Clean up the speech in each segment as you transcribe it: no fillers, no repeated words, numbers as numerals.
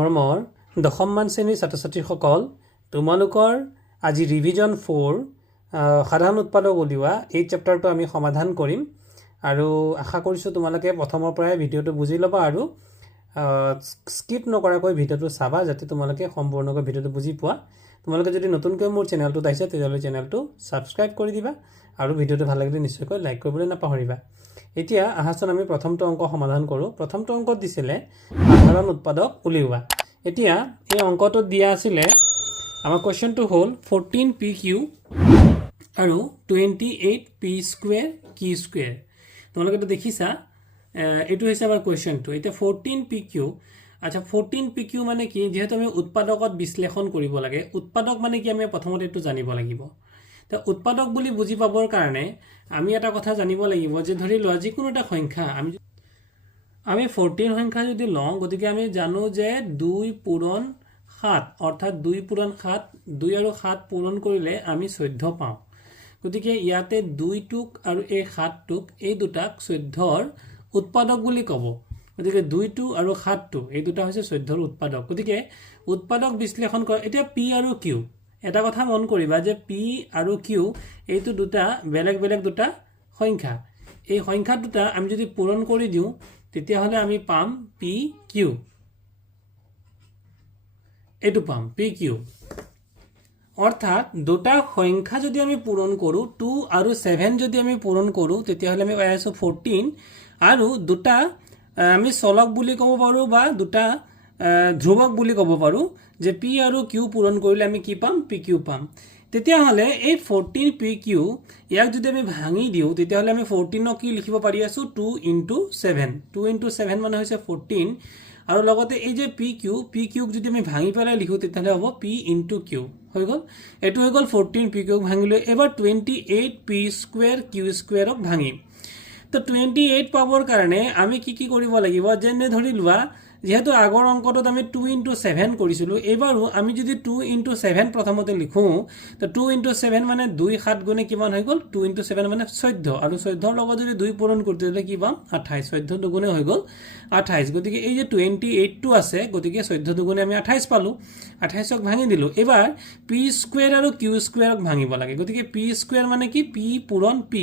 মৰমৰ দশমমান শ্ৰেণীৰ ছাত্ৰ ছাত্ৰীসকল, তোমালোকৰ আজি ৰিভিজন 4 সাধাৰণ উৎপাদক উলিওৱা এই চেপ্টাৰটো আমি সমাধান কৰিম আৰু আশা কৰিছোঁ তোমালোকে প্ৰথমৰ পৰাই ভিডিঅ'টো বুজি ল'বা আৰু স্কিপ নকৰাকৈ ভিডিঅ'টো চাবা যাতে তোমালোকে সম্পূৰ্ণকৈ ভিডিঅ'টো বুজি পোৱা। তোমালোকে যদি নতুনকৈ মোৰ চেনেলটোত আহিছে তেতিয়াহ'লে চেনেলটো ছাবস্ক্ৰাইব কৰি দিবা আৰু ভিডিঅ'টো ভাল লাগিলে নিশ্চয়কৈ লাইক কৰিবলৈ নাপাহৰিবা। এতিয়া আহাচোন আমি প্ৰথমটো অংক সমাধান কৰোঁ। প্ৰথমটো অংকত দিছিলে সাধাৰণ উৎপাদক উলিওৱা। এতিয়া এই অংকটোত দিয়া আছিলে আমাৰ কুৱেশ্যনটো হ'ল 14pq আৰু 28p² q²। তোমালোকেতো দেখিছা এইটো হৈছে আমাৰ কুৱেশ্যনটো। এতিয়া 14pq, আচ্ছা 14pq মানে কি? যিহেতু আমি উৎপাদকত বিশ্লেষণ কৰিব লাগে, উৎপাদক মানে কি আমি প্ৰথমতে এইটো জানিব লাগিব। তো উৎপাদক বুলি বুজি পাবৰ কাৰণে আমি এটা কথা জানিব লাগিব যে ধৰি লোৱা যিকোনো এটা সংখ্যা আমি 14 সংখ্যা যদি লওঁ, গতিকে আমি জানো যে 2 পূৰণ 7 অৰ্থাৎ 2 পূৰণ 7, 2 আৰু 7 পূৰণ কৰিলে আমি 14 পাওঁ। গতিকে ইয়াতে 2টোক আৰু এই 7টোক এই দুটাক 14ৰ উৎপাদক বুলি ক'ব। গতিকে 2টো আৰু 7টো এই দুটা হৈছে 14ৰ উৎপাদক। গতিকে উৎপাদক বিশ্লেষণ কৰা। এতিয়া পি আৰু কিউ, এটা কথা মন কৰিবা যে পি আৰু কিউ এইটো দুটা বেলেগ বেলেগ দুটা সংখ্যা। এই সংখ্যা দুটা আমি যদি পূৰণ কৰি দিওঁ তেতিয়াহ'লে আমি পাম পি কিউ, এইটো পাম পি কিউ। অৰ্থাৎ দুটা সংখ্যা যদি আমি পূৰণ কৰোঁ 2 আৰু 7 যদি আমি পূৰণ কৰোঁ তেতিয়াহ'লে আমি পাই আছোঁ 14 আৰু দুটা আমি চলক বুলি ক'ব পাৰোঁ বা দুটা ধ্ৰুৱক বুলি ক'ব পাৰোঁ যে পি আৰু কিউ পূৰণ কৰিলে আমি কি পাম? পি কিউ পাম। তেতিয়াহ'লে এই 14pq ইয়াক যদি আমি ভাঙি দিওঁ তেতিয়াহ'লে আমি 14ক কি লিখিব পাৰি আছোঁ? 2 × 7। 2 × 7 মানে হৈছে 14 আৰু লগতে এই যে pqক যদি আমি ভাঙি পেলাই লিখোঁ তেতিয়াহ'লে হ'ব p × q হৈ গ'ল। এইটো হৈ গ'ল 14pqক ভাঙিলোঁ। এবাৰ 28p² q² ভাঙিম। তো 28 পাবৰ কাৰণে আমি কি কৰিব লাগিব? যেনে ধৰি লোৱা যিহেতু আগৰ অংকটোত আমি 2 × 7 কৰিছিলোঁ, এইবাৰো আমি যদি 2 × 7 প্ৰথমতে লিখোঁ তো 2 × 7 মানে 2 7 গুণে কিমান হৈ গ'ল? 2 × 7 মানে 14 আৰু 14ৰ লগত যদি 2 পূৰণ কৰোঁ তেতিয়াহ'লে কি পাম? 28। 14 দুগুণে হৈ গ'ল 28। গতিকে এই যে 28টো আছে, গতিকে 14 দুগুণে আমি 28 পালোঁ। 28ক ভাঙি দিলোঁ। এইবাৰ p² আৰু q² ভাঙিব লাগে। গতিকে p² মানে কি? p পূৰণ p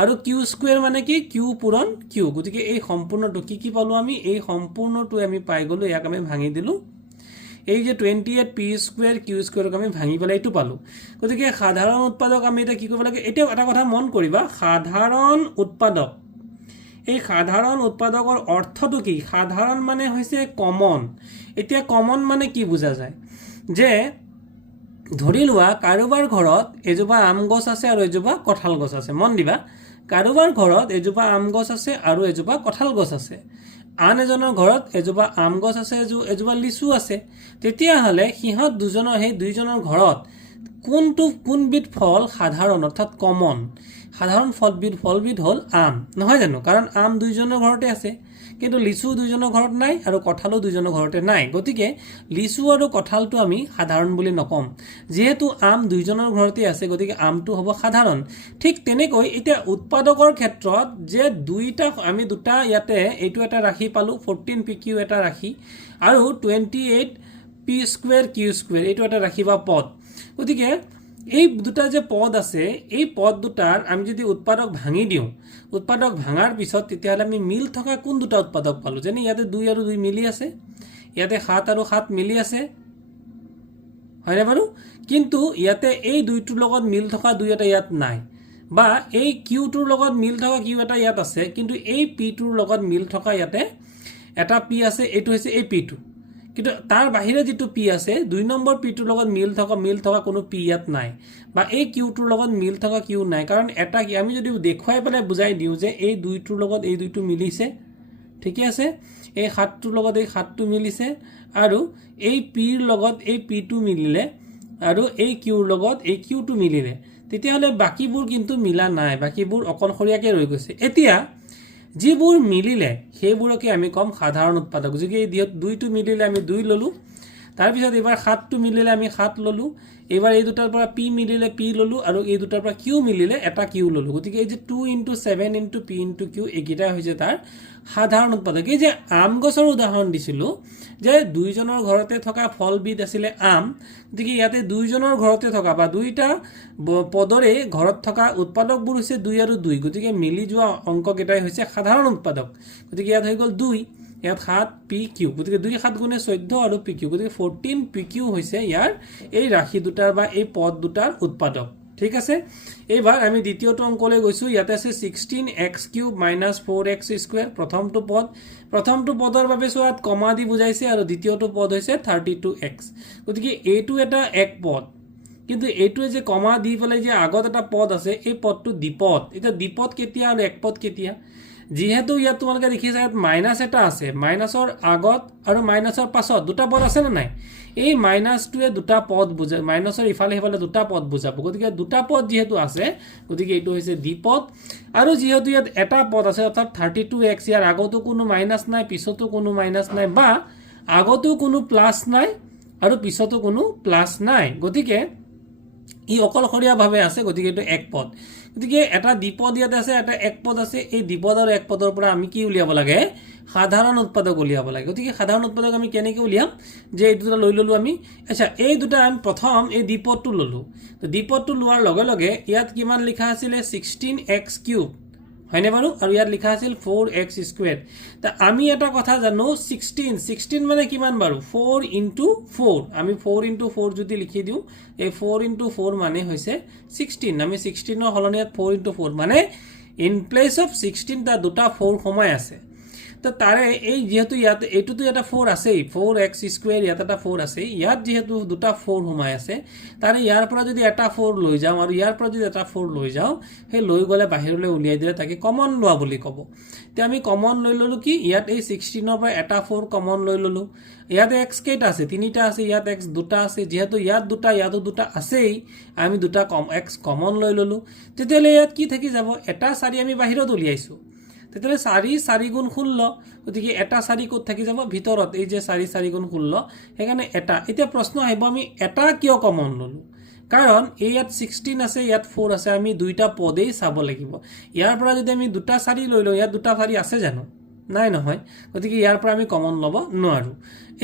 আৰু q² মানে কি? q পূৰণ q। গতিকে এই সম্পূৰ্ণটো কি পালোঁ আমি? এই সম্পূৰ্ণটো আমি পাই গ'লোঁ। ইয়াক আমি ভাঙি দিলোঁ। এই যে 28p² q² আমি ভাঙি পেলাই এইটো পালোঁ। গতিকে সাধাৰণ উৎপাদক আমি এতিয়া কি কৰিব লাগে? এতিয়া এটা কথা মন কৰিবা, সাধাৰণ উৎপাদক, এই সাধাৰণ উৎপাদকৰ অৰ্থটো কি? সাধাৰণ মানে হৈছে কমন। এতিয়া কমন মানে কি বুজা যায়? যে ধৰি লোৱা কাৰোবাৰ ঘৰত এজোপা আম গছ আছে আৰু এজোপা কঁঠাল গছ আছে। মন দিবা, কাৰোবাৰ ঘৰত এজোপা আম গছ আছে আৰু এজোপা কঁঠাল গছ আছে। আন এজনৰ ঘৰত এজোপা আম গছ আছে, এজোপা লিচু আছে। তেতিয়াহ'লে সিহঁত দুজনৰ, সেই দুইজনৰ ঘৰত কোনবিধ ফল সাধাৰণ অৰ্থাৎ কমন? সাধাৰণ ফলবিধ হ'ল আম, নহয় জানো? কাৰণ আম দুইজনৰ ঘৰতে আছে, কিন্তু লিচু দুইজনৰ ঘৰত নাই আৰু কঁঠালো দুইজনৰ ঘৰতে নাই। গতিকে লিচু আৰু কঁঠালটো আমি সাধাৰণ বুলি নকম। যিহেতু আম দুইজনৰ ঘৰতে আছে, গতিকে আমটো হ'ব সাধাৰণ। ঠিক তেনেকৈ এতিয়া উৎপাদকৰ ক্ষেত্ৰত যে আমি দুটা ইয়াতে এইটো এটা ৰাশি পালোঁ, 14pq এটা ৰাশি আৰু 28p² q² এইটো এটা ৰাশি বা পদ। গতিকে এই দুটা যে পদ আছে, এই পদ দুটাৰ আমি যদি উৎপাদক ভাঙি দিওঁ, উৎপাদক ভাঙাৰ পিছত তেতিয়াহ'লে আমি মিল থকা কোন দুটা উৎপাদক পালোঁ? যেনে ইয়াতে 2 আৰু 2 মিলি আছে, ইয়াতে 7 আৰু 7 মিলি আছে, হয়নে বাৰু? কিন্তু ইয়াতে এই 2টোৰ লগত মিল থকা 2 এটা ইয়াত নাই, বা এই কিউটোৰ লগত মিল থকা কিউ এটা ইয়াত আছে, কিন্তু এই পিটোৰ লগত মিল থকা ইয়াতে এটা পি আছে, এইটো হৈছে এই পিটো। কিন্তু তাৰ বাহিৰে যিটো পি আছে, 2 নম্বৰ পিটোৰ লগত মিল থকা কোনো পি ইয়াত নাই, বা এই কিউটোৰ লগত মিল থকা কিউ নাই। কাৰণ এটা কি আমি যদি দেখুৱাই পেলাই বুজাই দিওঁ যে এই 2টোৰ লগত এই 2টো মিলিছে, ঠিকে আছে, এই 7টোৰ লগত এই 7টো মিলিছে আৰু এই পিৰ লগত এই পিটো মিলিলে আৰু এই কিউৰ লগত এই কিউটো মিলিলে, তেতিয়াহ'লে বাকীবোৰ কিন্তু মিলা নাই, বাকীবোৰ অকলশৰীয়াকৈ ৰৈ গৈছে। এতিয়া যিবোৰ মিলিলে সেইবোৰকে আমি ক'ম সাধাৰণ উৎপাদক। গতিকে এই 2টো মিলিলে আমি 2 ল'লোঁ, তাৰপিছত এইবাৰ 7টো মিলিলে আমি 7 ললো এইবাৰ এই দুটাৰ পৰা p মিলিলে p ললো আৰু এই দুটাৰ পৰা q মিলিলে এটা q ললো গতিকে এই যে 2 * 7 * p * q এইকেইটা হৈছে তাৰ সাধাৰণ উৎপাদক এই যে আম গছৰ উদাহৰণ দিছিলো যে দুইজনৰ ঘৰতে থকা ফলবিধ আছিল আম গতিকে ইয়াতে দুইজনৰ ঘৰতে থকা বা দুইটা পদৰে ঘৰত থকা উৎপাদকবোৰ হৈছে 2 আৰু 2 গতিকে মিলি যোৱা অংক কেইটাই হৈছে সাধাৰণ উৎপাদক গতিকে ইয়াত হৈ গ'ল 2 ইয়াত 7 pq গতিকে 2 7 গুণে 14 আৰু pq গতিকে 14 pq হৈছে ইয়াৰ এই ৰাশি দুটাৰ বা এই পদ দুটাৰ উৎপাদক ঠিক আছে এইবাৰ আমি দ্বিতীয়টো অংকলৈ গৈছো ইয়াতে আছে 16x³ - 4x² প্ৰথমটো পদৰ বাবে সোৱাত কমা দি বুজাইছে আৰু দ্বিতীয়টো পদ হৈছে 32x গতিকে এইটো এটা এক পদ কিন্তু এইটোৱে যে কমা দি পেলাই যে আগত এটা পদ আছে এই পদটো দ্বিপদ এটা দ্বিপদ কেতিয়া আৰু এক পদ কেতিয়া যেহেতু ইয়াত তোমালোকে দেখিছা ইয়াত মাইনাস এটা আছে মাইনাসৰ আগত আৰু মাইনাসৰ পাছত দুটা পদ আছে না নাই এই মাইনাসটোৱে দুটা পদ বুজায় মাইনাসৰ ইফালে ইফালে দুটা পদ বুজাব গতিকে দুটা পদ যেহেতু আছে গতিকে এইটো হৈছে দ্বিপদ আৰু যেহেতু ইয়াত এটা পদ আছে অৰ্থাৎ 32x ইয়াৰ আগতো কোনো মাইনাস নাই পিছতো কোনো মাইনাস নাই বা আগতো কোনো প্লাস নাই আৰু পিছতো কোনো প্লাস নাই গতিকে ই অকলশৰীয়াভাৱে আছে গতিকে এইটো এক পদ গতিকে এটা দ্বিপদ ইয়াতে আছে এটা এক পদ আছে এই দ্বিপদ আৰু এক পদৰ পৰা আমি কি উলিয়াব লাগে সাধাৰণ উৎপাদক উলিয়াব লাগে গতিকে সাধাৰণ উৎপাদক আমি কেনেকৈ উলিয়াম যে এই দুটা লৈ ললো আমি আচ্ছা এই দুটা আমি প্ৰথম এই দ্বিপদটো ললো তো দ্বিপদটো লোৱাৰ লগে লগে ইয়াত কিমান লিখা আছিল 16x³ হয়নে বাৰু আৰু ইয়াত লিখা আছিল 4x² তা আমি এটা কথা জানো 16 মানে কিমান বাৰু 4 * 4 আমি 4 * 4 যদি লিখি দিও এই 4 * 4 মানে হৈছে 16 আমি 16 ৰ হলনিয়াত 4 * 4 মানে ইন প্লেস অফ 16 টা দুটা 4 সময় আছে তো তাৰে এই যেহেতু ইয়াত এইটোতো এটা 4 আছে 4x² ইয়াত এটা 4 আছে ইয়াত যেহেতু দুটা 4 সময় আছে তাৰে ইয়াৰ পৰা যদি এটা 4 লৈ যাও আৰু ইয়াৰ পৰা যদি এটা 4 লৈ যাও হে লৈ গলে বাহিৰলৈ উলিয়াই দিলে তাকে কমন লোৱা বুলি ক'ব তে আমি কমন লৈ ললো কি ইয়াত এই 16 ৰ পৰা এটা 4 কমন লৈ ললো ইয়াত x কেইটা আছে তিনিটা আছে ইয়াত x দুটা আছে যেহেতু ইয়াত দুটা ইয়াতো দুটা আছেই আমি দুটা x কমন লৈ ললো তেতিয়ালে ইয়াত কি থাকি যাব এটা 4 আমি বাহিৰত উলিয়াইছো তেতিয়ালে 4 গুণ 16 গতিকে এটা 4 ক'ত থাকি যাব ভিতৰত এই যে 4 গুণ 16 হেকানে এটা এতিয়া প্ৰশ্ন আহিব আমি এটা কিয় কমন ললো কাৰণ এই ইয়াত 16 আছে ইয়াত 4 আছে আমি দুইটা পদেই চাব লাগিব ইয়াৰ পৰা যদি আমি দুটা 4 লৈ লওঁ ইয়াত দুটা 4 আছে জানো নাই নহয় গতিকে ইয়াৰ পৰা আমি কমন ল'ব নোৱাৰো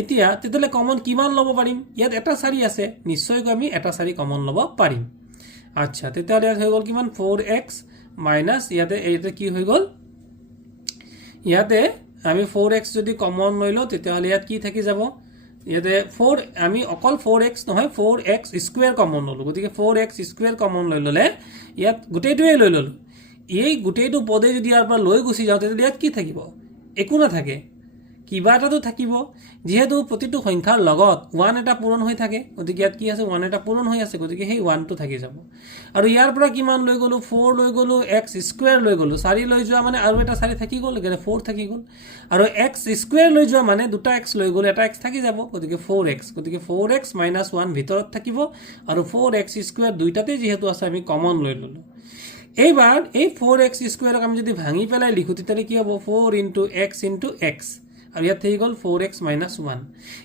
এতিয়া তেতিয়ালে কমন কিমান ল'ব পাৰিম ইয়াত এটা 4 আছে নিশ্চয়কৈ আমি এটা 4 কমন ল'ব পাৰিম আচ্ছা তেতিয়ালে হৈ গ'ল কিমান 4x মাইনাস ইয়াতে এইটা কি হৈ গ'ল ইয়াতে আমি 4x যদি কমন লৈ লও তেতিয়ালে ইয়াত কি থাকি যাব ইয়াতে 4 আমি অকল 4x নহয় 4x² কমন ললো গতিকে 4x² কমন লৈ ললে ইয়াত গুটেইটোৱে লৈ ললো এই গুটেইটো পদে যদি ইয়াৰ পৰা লৈ গুছি যাও তেতিয়ালে ইয়াত কি থাকিব একো না থাকে কিবা এটাতো থাকিব যেহেতু প্ৰতিটো সংখ্যাৰ লগত 1 এটা পূৰণ হৈ থাকে গতিকে ইয়াত কি আছে 1 এটা পূৰণ হৈ আছে গতিকে সেই 1 টো থাকি যাব আৰু ইয়াৰ পৰা কিমান লৈ গলো 4 লৈ গলো x² লৈ গলো 4 লৈ যোৱা মানে আৰু এটা 4 থাকি গল গনে 4 থাকি গল আৰু x² লৈ যোৱা মানে দুটা x লৈ গলো এটা x থাকি যাব গতিকে 4x গতিকে 4x - 1 ভিতৰত থাকিব আৰু 4x² দুইটাতে যেহেতু আছে আমি কমন লৈ ললো এইবাৰ এই 4x² ক আমি যদি ভাঙি পেলাই লিখো তেতিয়ালে কি হ'ব 4 * x * x আৰু ইয়াত হৈ গ'ল 4x - 1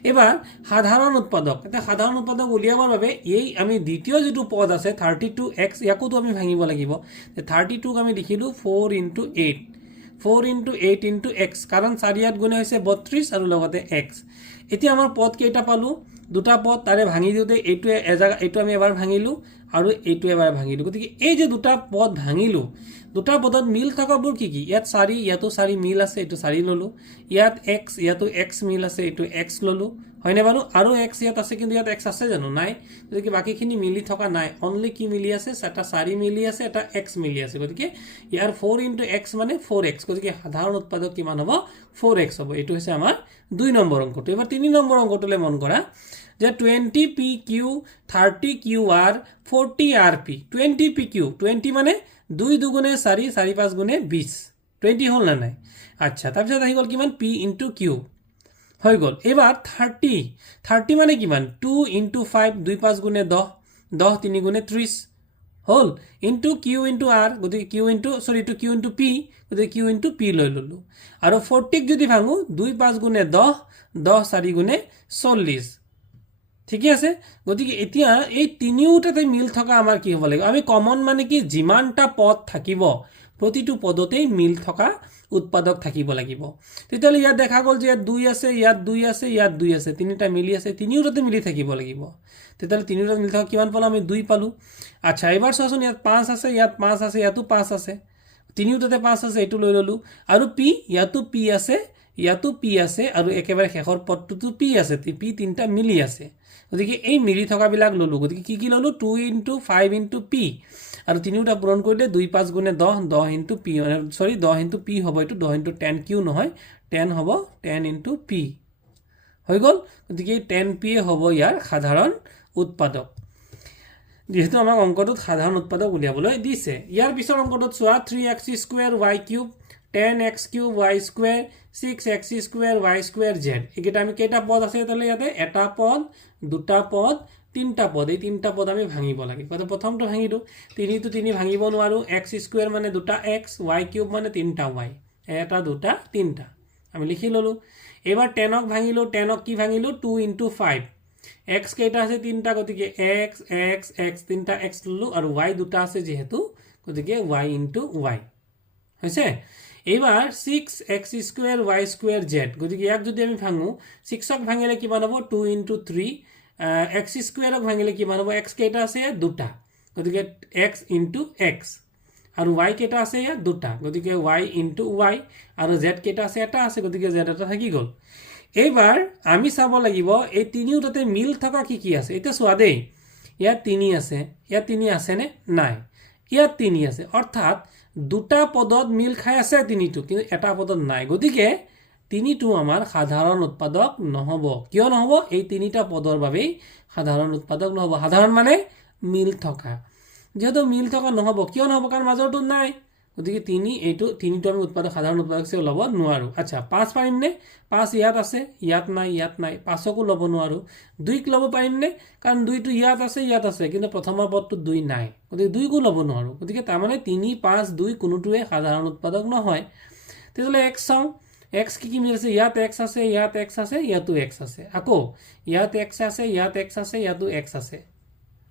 এবাৰ সাধাৰণ উৎপাদক এটা সাধাৰণ উৎপাদক উলিয়াবৰ বাবে এই আমি দ্বিতীয় যেটো পদ আছে 32x ইয়াকো তো আমি ভাঙিব লাগিব 32 ক আমি লিখিলো 4 * 8 4 * 8 * x কাৰণ 4 ইয়াত গুণে হৈছে 32 আৰু লগতে x এতিয়া আমাৰ পদ কেইটা পালো দুটা পদ তাৰে ভাঙি দিওতে এইটো এজাগা এইটো আমি এবাৰ ভাঙিলো আৰু এইটো এবাৰ ভাঙিলো গতিকে এই যে দুটা পদ ভাঙিলো দুটা পদত মিল থাকাবোৰ কি কি ইয়াত 4 ইয়াতো 4 মিল আছে এইটো 4 ললো ইয়াত x ইয়াতো x মিল আছে এইটো x ললো হয়নে বাৰু আৰু x ইয়াত আছে কিন্তু ইয়াত x আছে জানো নাই গতিকে বাকিখিনি মিলি থকা নাই অনলি কি মিলি আছে এটা 4 মিলি আছে এটা x মিলি আছে গতিকে ইয়াৰ 4 * x মানে 4x গতিকে সাধাৰণ উৎপাদক কিমান হ'ব 4x হ'ব এইটো হৈছে আমাৰ 2 নম্বৰ অংকটো এবাৰ 3 নম্বৰ অংকটোলে মন কৰা যে 20pq 30qr 40rp 20pq 20 মানে 2 * 2 = 4 4 5 * 20 20 হল না নাই আচ্ছা তাৰপিছত আহি গল কিমান p * q হৈ গল এবাৰ 30 মানে কিমান 2 * 5 2 5 * 10 10 3 * 30 হল ইনটু q * r গতিকে q * p গতিকে q * p লৈ ললো আৰু 40 ক যদি ভাঙো 2 5 * 10 10 4 * 40 ঠিকে আছে গতিকে এতিয়া এই তিনিওটাতে মিল থকা আমাৰ কি হ'ব লাগিব আমি কমন মানে কি যিমানটা পদ থাকিব প্ৰতিটো পদতেই মিল থকা উৎপাদক থাকিব লাগিব তেতিয়াহ'লে ইয়াত দেখা গ'ল যে ইয়াত 2 আছে ইয়াত 2 আছে ইয়াত 2 আছে তিনিটা মিলি আছে তিনিওটাতে মিলি থাকিব লাগিব তেতিয়াহ'লে তিনিওটাতে মিলি থকা কিমান পালো আমি 2 পালো আচ্ছা এবাৰ চোৱাচোন ইয়াত 5 আছে ইয়াত 5 আছে ইয়াতো 5 আছে তিনিওটাতে 5 আছে এইটো লৈ ললো আৰু p ইয়াতো p আছে ইয়াতো p আছে আৰু একেবাৰে শেষৰ পদটোতো p আছে p তিনিটা মিলি আছে গতিকে এই মিলি থকাবিলাক ললো গতিকে কি ললো 2 * 5 * p আৰু তিনিওটা পূৰণ কৰিলে 2 5 গুণে 10 10 * p সৰি 10 * p হ'ব এইটো 10 * 10 কিউ নহয় 10 হ'ব 10 * p হৈ গ'ল গতিকে 10p হ'ব ইয়াৰ সাধাৰণ উৎপাদক যেহেতু আমাক অংকটোত সাধাৰণ উৎপাদক উলিয়াবলৈ দিছে ইয়াৰ পিছৰ অংকটোত চোৱা 3x² y³ 10x³ y² 6x² y² z এইকেইটা আমি কেইটা পদ আছে তাহলে ইয়াতে এটা পদ দুটা পদ তিনটা পদ এই তিনটা পদ আমি ভাঙিব লাগে প্ৰথমটো ভাঙিলো 3 টো 3 ভাঙিব নোৱাৰো x² মানে দুটা x y³ মানে তিনটা y এটা দুটা তিনটা আমি লিখি ললো এবাৰ 10ক ভাঙিলো 10ক কি ভাঙিলো 2 * 5 x কেইটা আছে তিনটা গতিকে x x x তিনটা x ললো আৰু y দুটা আছে যেহেতু গতিকে y * y হৈছে এবাৰ 6x² y² z গতিকে ইয়াক যদি আমি ভাঙো 6ক ভাঙিলে কিমান হ'ব 2 * 3 x² ভাঙিলে কিমান হ'ব x কেইটা আছে দুটা গতিকে x * x আৰু y কেইটা আছে দুটা গতিকে y * y আৰু z কেইটা আছে এটা আছে গতিকে z এটা থাকি গ'ল এইবাৰ আমি চাব লাগিব এই তিনিওটাতে মিল থকা কি আছে এটা চোৱা দেই ইয়াত 3 আছে ইয়াত 3 আছে নে নাই ইয়াত 3 আছে অৰ্থাৎ দুটা পদত মিল খাই আছে তিনিটো কিন্তু এটা পদত নাই গতিকে তিনিটো আমাৰ সাধাৰণ উৎপাদক নহব কিয় নহব এই তিনিটা পদৰ বাবে সাধাৰণ উৎপাদক নহব সাধাৰণ মানে মিল থকা যেহেতু মিল থকা নহব কিয় নহব কাৰণ মাজৰটো নাই গতিকে তিনিটো আমি উৎপাদক সাধাৰণ উৎপাদক হিচাপে ল'ব নোৱাৰো আচ্ছা 5 পাৰিম নে 5 ইয়াত আছে ইয়াত নাই 5কো ল'ব নোৱাৰো 2ক ল'ব পাৰিম নে কাৰণ 2টো ইয়াত আছে কিন্তু প্ৰথমৰ পদটো 2 নাই গতিকে 2কো ল'ব নোৱাৰো গতিকে তাৰ মানে 3 5 2 কোনোটোৱে সাধাৰণ উৎপাদক নহয় তেতিয়াহ'লে x চাওঁ x কি মিল আছে ইয়াত x আছে ইয়াত x আছে ইয়াতো x আছে আকৌ ইয়াত x আছে ইয়াত x আছে ইয়াতো x আছে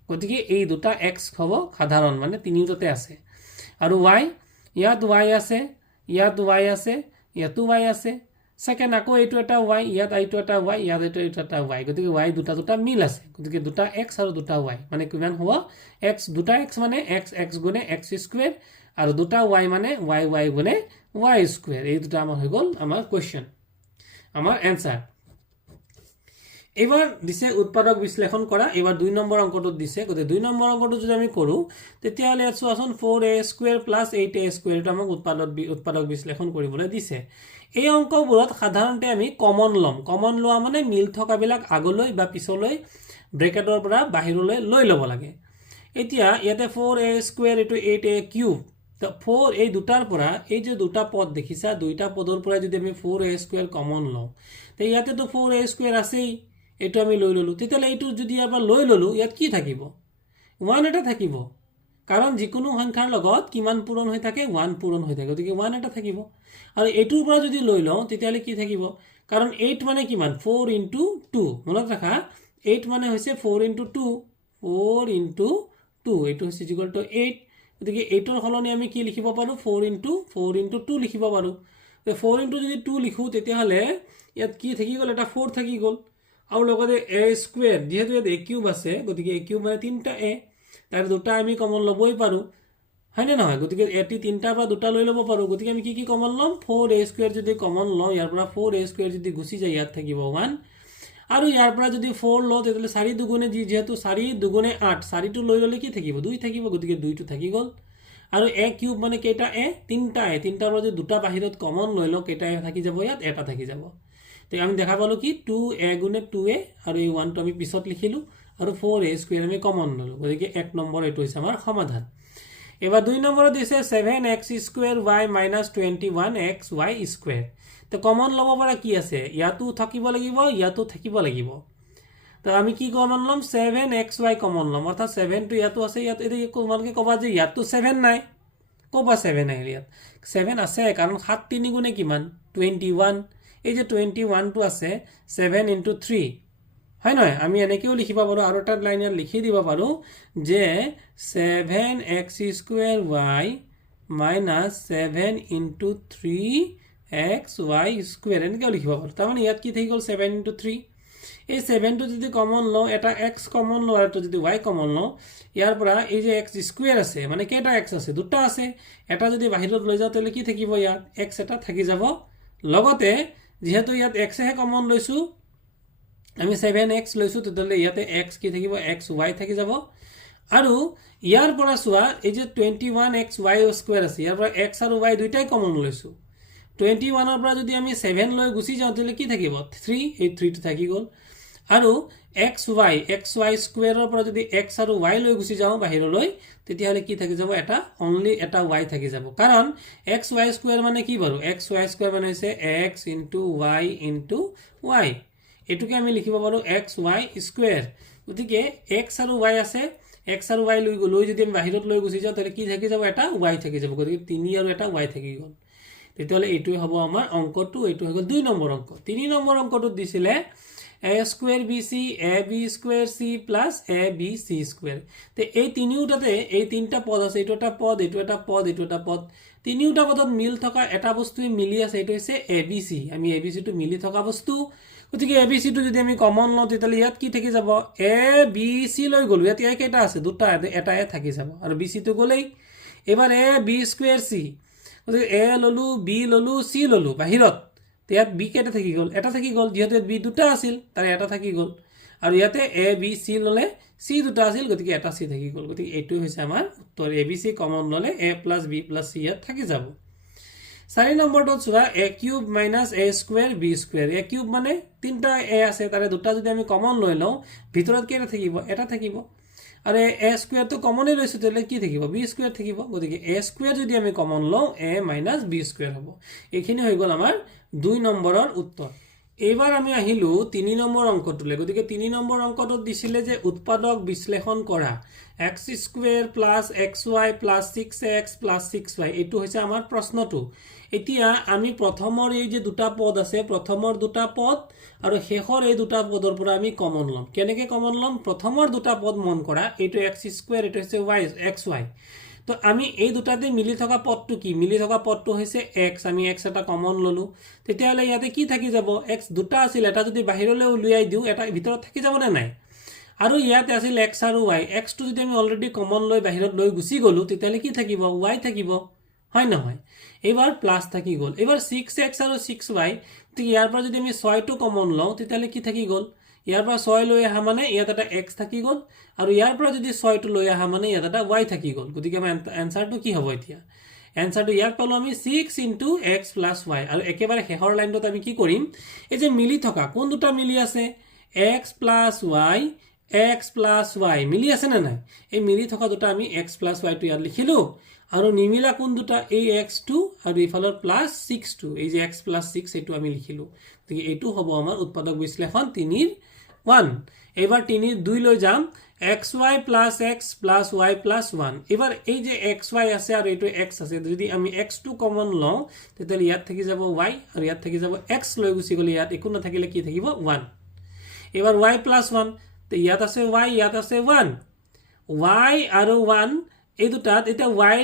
গতিকে এই দুটা x হ'ব সাধাৰণ মানে তিনিটাতে আছে আৰু y ইয়াত y আছে ইয়াত y আছে ইয়াতো y আছে সেকেন্ড আকৌ এইটো এটা y ইয়াত এইটো এটা y ইয়াত এইটো এটা y গতিকে y দুটা মিল আছে গতিকে দুটা x আৰু দুটা y মানে কিমান হ'ব x দুটা x মানে x x গুণে x² আৰু দুটা y মানে y y গুণে y² এই দুটা আমাৰ হৈ গ'ল আমাৰ কোৱেশ্চন আমাৰ এনসাৰ এবাৰ দিছে উৎপাদক বিশ্লেষণ কৰা এবাৰ 2 নম্বৰ অংকটোত দিছে গতিকে 2 নম্বৰ অংকটো যদি আমি কৰো তেতিয়াহলে ইয়াত চোৱাচোন 4a² + 8a² এটা আমাক উৎপাদক বিশ্লেষণ কৰিবলৈ দিছে এই অংকবোৰত সাধাৰণতে আমি কমন লোৱা মানে মিল থকাবিলাক আগলৈ বা পিছলৈ ব্ৰেকেটৰ পৰা বাহিৰলৈ লৈ ল'ব লাগে এতিয়া ইয়াতে 4a² এটো 8a³ তো 4 এই দুটাৰ পৰা এই যে দুটা পদ দেখিছা দুইটা পদৰ পৰা যদি আমি 4a² কমন লওঁ তে ইয়াতে তো 4a² আছেই এটো আমি লৈ ললো তেতিয়ালে এইটো যদি আবার লৈ ললো ইয়াত কি থাকিব 1 এটা থাকিব কাৰণ যিকোনো সংখ্যাৰ লগত কিমান পূৰণ হৈ থাকে 1 পূৰণ হৈ থাকে গতিকে 1 এটা থাকিব আৰু এটোৰ পৰা যদি লৈ লওঁ তেতিয়ালে কি থাকিব কাৰণ 8 মানে কিমান 4 * 2 মনত ৰাখা 8 মানে হৈছে 4 * 2 4 * 2 এটো হৈছে ইকুয়াল টু 8 গতিকে 8 ৰ সলনি আমি কি লিখিব পাৰো 4 * 2 লিখিব পাৰো 4 * যদি 2 লিখো তেতিয়াহলে ইয়াত কি থাকি গল এটা 4 থাকি গল আৰু লগতে a² যেহেতু ইয়াত a³ আছে গতিকে a³ মানে 3টা a তাৰ দুটা আমি কমন লবই পাৰো হয়নে নহয় গতিকে এটি তিনটাৰ পৰা দুটা লৈ লব পাৰো গতিকে আমি কি কমন লম 4a² যদি কমন লওঁ ইয়াৰ পৰা 4a² যদি গুচি যায় ইয়াত থাকিব 1 আৰু ইয়াৰ পৰা যদি 4 লওঁ তেতিয়ালে 4 দুগুণে যেহেতু 4 দুগুণে 8 4টো লৈ ললে কি থাকিব 2 থাকিব গতিকে 2টো থাকি গল আৰু a³ মানে কেইটা a তিনটা a তিনটাৰ পৰা যদি দুটা বাহিৰত কমন লৈ লওঁ কেইটা a থাকি যাব ইয়াত এটা থাকি যাব তে আমি দেখা পালো কি 2a গুণে 2a আৰু এই 1টো আমি পিছত লিখিলো আৰু 4a² আমি কমন ললো গতিকে 1 নম্বৰ এটো হৈছে আমাৰ সমাধান এবাৰ 2 নম্বৰত দিছে 7x² y - 21xy²। তো কমন লব পৰা কি আছে ইয়াতো থাকিব লাগিব ইয়াতো থাকিব লাগিব তো আমি কি কমন লম 7xy কমন লম অর্থাৎ 7 টো ইয়াতো আছে ইয়াত এটো তোমালকে কবা যে ইয়াতো 7 নাই কবা 7 নাই ইয়াত 7 আছে কাৰণ 7 3 গুণে কিমান 21 এই যে 21 টো আছে 7 * 3 হয় নহয় আমি এনেকৈও লিখিব পাৰোঁ আৰু এটা লাইন ইয়াত লিখি দিব পাৰোঁ যে 7x² minus 7 into 3xy square এনেকৈও লিখিব পাৰোঁ তাৰমানে ইয়াত কি থাকি গ'ল 7 ইনটু 3 এই 7টো যদি কমন লওঁ এটা x কমন লওঁ আৰু যদি y কমন লওঁ ইয়াৰ পৰা এই যে x স্কুৱেৰ আছে মানে কেইটা x আছে দুটা আছে এটা যদি বাহিৰত লৈ যাওঁ তেলে কি থাকিব ইয়াত x এটা থাকি যাব লগতে যেহেতু ইয়াত x হে কমন লৈছো আমি 7x লৈছো তেতিয়ালে ইয়াতে x কি থাকিব xy থাকি যাব আৰু ইয়াৰ পৰা চোৱা এই যে 21xy স্কুৱেৰ আছে ইয়াৰ পৰা x আৰু y দুইটাই কমন লৈছো 21 ৰ পৰা যদি আমি 7 লৈ গুছি যাওঁ তেলে কি থাকিব 3 এই 3 টো থাকি গ'ল আৰু xy স্কুৱেৰৰ পৰা যদি x আৰু y লৈ গুছি যাওঁ বাহিৰলৈ তেতিয়াহলে কি থাকি যাব এটা অনলি এটা y থাকি যাব কাৰণ xy স্কুৱেৰ মানে কি বাৰু xy স্কুৱেৰ মানে হৈছে x y এটুকে আমি লিখিব পাৰো xy স্কুৱেৰ গতিকে x আৰু y আছে x আৰু y লৈ যদি আমি বাহিৰত লৈ গুছি যাওঁ তাহলে কি থাকি যাব এটা y থাকি যাব গতিকে 3 আৰু এটা y থাকি গ'ল তেতিয়াহলে এইটোই হ'ব আমাৰ অংকটো এইটো হৈ গ'ল 2 নম্বৰ অংক 3 নম্বৰ অংকটো দিছিলে a² bc ab² c plus abc square তে এই তিনিওটাতে এই তিনটা পদ আছে এইটো এটা পদ এইটো এটা পদ এইটো এটা পদ তিনিওটা পদত মিল থকা এটা বস্তুই মিলি আছে এইটো হৈছে abc আমি abc টো মিলি থকা বস্তু গতিকে abc টো যদি আমি কমন লওঁ তেতিয়ালে ইয়াত কি থাকি যাব abc লৈ গলো ইয়াত কেইটা আছে দুটা এটাই থাকি যাব আৰু bc টো গলেই এবাৰ ab² c গতিকে a ললো b ললো c ললো বাহিৰত ইয়াত b কেটা থাকি গ'ল এটা থাকি গ'ল যেহেতু b দুটা আছিল তার এটা থাকি গ'ল আৰু ইয়াতে a b c ললে c দুটা আছিল গতিকে এটা c থাকি গ'ল গতিকে এইটো হৈছে আমাৰ উত্তৰ a b c কমন ললে a + b + c ইয়াত থাকি যাব 4 নম্বৰটো চোৱা a³ - a² b² a³ মানে তিনটা a আছে তাৰে দুটা যদি আমি কমন লৈ লওঁ ভিতৰত কেটা থাকিব এটা থাকিব আৰু a² তো কমনে লৈছো তেলে কি থাকিব b² থাকিব গতিকে a² যদি আমি কমন লওঁ a - b² হ'ব এইখিনি হৈ গ'ল আমাৰ 2 নম্বৰৰ উত্তৰ এবাৰ আমি আহিলো 3 নম্বৰ অংকটোলে গতিকে 3 নম্বৰ অংকটো দিছিলে যে উৎপাদক বিশ্লেষণ কৰা x² + xy + 6x + 6y এটো হৈছে আমাৰ প্ৰশ্নটো এতিয়া আমি প্ৰথমৰ এই যে দুটা পদ আছে প্ৰথমৰ দুটা পদ আৰু শেষৰ এই দুটা পদৰ পৰা আমি কমন লম কেনেকৈ কমন লম প্ৰথমৰ দুটা পদ মন কৰা এটো x² এটো হৈছে xy তো আমি এই দুটাতে মিলি থকা পদটো কি মিলি থকা পদটো হৈছে x আমি x এটা কমন ললো তেতিয়ালে ইয়াতে কি থাকি যাব x দুটা আছিল এটা যদি বাহিৰলৈ উলিয়াই দিও এটা ভিতৰত থাকি যাব না নাই আৰু ইয়াতে আছিল x আৰু y x টো যদি আমি অলৰেডি কমন লৈ বাহিৰত লৈ গুছি গলো তেতিয়ালে কি থাকিব y থাকিব হয় নহয় এবাৰ প্লাস থাকি গল এবাৰ 6x আৰু 6y তো ইয়াৰ পৰা যদি আমি 6 টো কমন লওঁ তেতিয়ালে কি থাকি গল ইয়াৰ পৰা 6 লৈ আহা মানে ইয়াত এটা x থাকি গল আৰু ইয়াৰ পৰা যদি 6 টো লৈ আহা মানে ইয়াত এটা y থাকি গল গতিকে আমাৰ আনসাৰটো কি হ'ব এতিয়া আনসাৰটো ইয়াত পালো আমি 6 * x + y আৰু একেবাৰে শেষৰ লাইনটোত আমি কি কৰিম এই যে মিলি থকা কোন দুটা মিলি আছে x + y মিলি আছে না নাই এই মিলি থকা দুটা আমি x + y টো ইয়াত লিখিলো আৰু নিমিলা কোন দুটা এই x2 আৰু ইফালৰ +6 এই যে x + 6 এটো আমি লিখিলো গতিকে এটো হ'ব আমাৰ উৎপাদক বিশ্লেষণ 3 ৰ 1 এবাৰ 3 ৰ 2 লৈ যাম xy + x + y + 1 এবাৰ এই যে xy আছে আৰু এটো x আছে যদি আমি x2 কমন লওঁ তেতিয়ালে ইয়াত থাকি যাব y আৰু ইয়াত থাকি যাব x লৈ গুছি গলে ইয়াত একো নাথাকিলে কি থাকিব 1 এবাৰ y + 1 তে ইয়াত আছে y ইয়াত আছে 1 y আৰু 1 এই দুটাত এটা y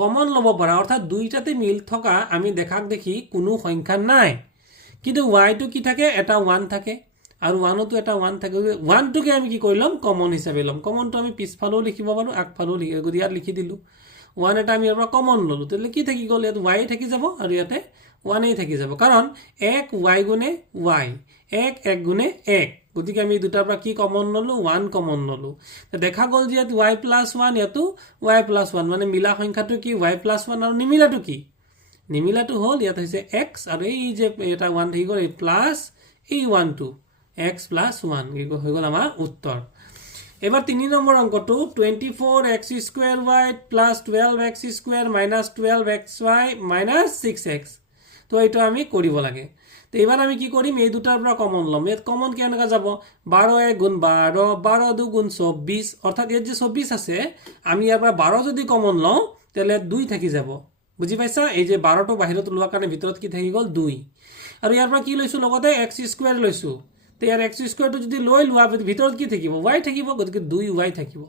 কমন লব পাৰা অৰ্থাৎ দুইটাতে মিল থকা আমি দেখাক দেখি কোনো সংখ্যা নাই কিন্তু y টো কি থাকে এটা 1 থাকে আৰু 1 তো এটা 1 থাকে 1 টোকে আমি কি কৰিলাম কমন হিচাপে লম কমন তো আমি পিছফালেও লিখিব পাৰো আগফালেও লিখি দিলো 1 এটা আমি ইয়াৰ পৰা কমন ললো তেলে কি থাকি গল ইয়াত y থাকি যাব আৰু ইয়াতে 1 এই থাকি যাব কাৰণ 1 y গুণে y 1 গুণে 1 গতিকে আমি দুটাৰ পৰা কি কমন ললো 1 কমন ললো দেখা গল যে y + 1 ইয়াতো y + 1 মানে মিলা সংখ্যাটো কি y + 1 আৰু নিমিলাটো কি নিমিলাটো হল ইয়াত হৈছে x আৰু এই যে এটা 1 থাকি গল এই প্লাস এই 1 টো x + 1 হৈ গল আমাৰ উত্তৰ এবাৰ 3 নম্বৰ অংকটো 24x² y + 12x² - 12xy - 6x তো এইটো আমি কৰিব লাগে তো এবাৰ আমি কি কৰিম এই দুটাৰ পৰা কমন লম ইয়াত কমন কেনেকা যাব 12 * 1 = 12 12 * 2 = 24 অৰ্থাৎ ইয়াত যে 24 আছে আমি ইয়াৰ পৰা 12 যদি কমন লওঁ তেলে 2 থাকি যাব বুজি পাইছা এই যে 12 টো বাহিৰত লোৱা কাৰণে ভিতৰত কি থাকি গল 2 আৰু ইয়াৰ পৰা কি লৈছো লগতে x² লৈছো তে ইয়াৰ এক্স স্কুৱেৰটো যদি লৈ লোৱা ভিতৰত কি থাকিব ৱাই থাকিব গতিকে 2y থাকিব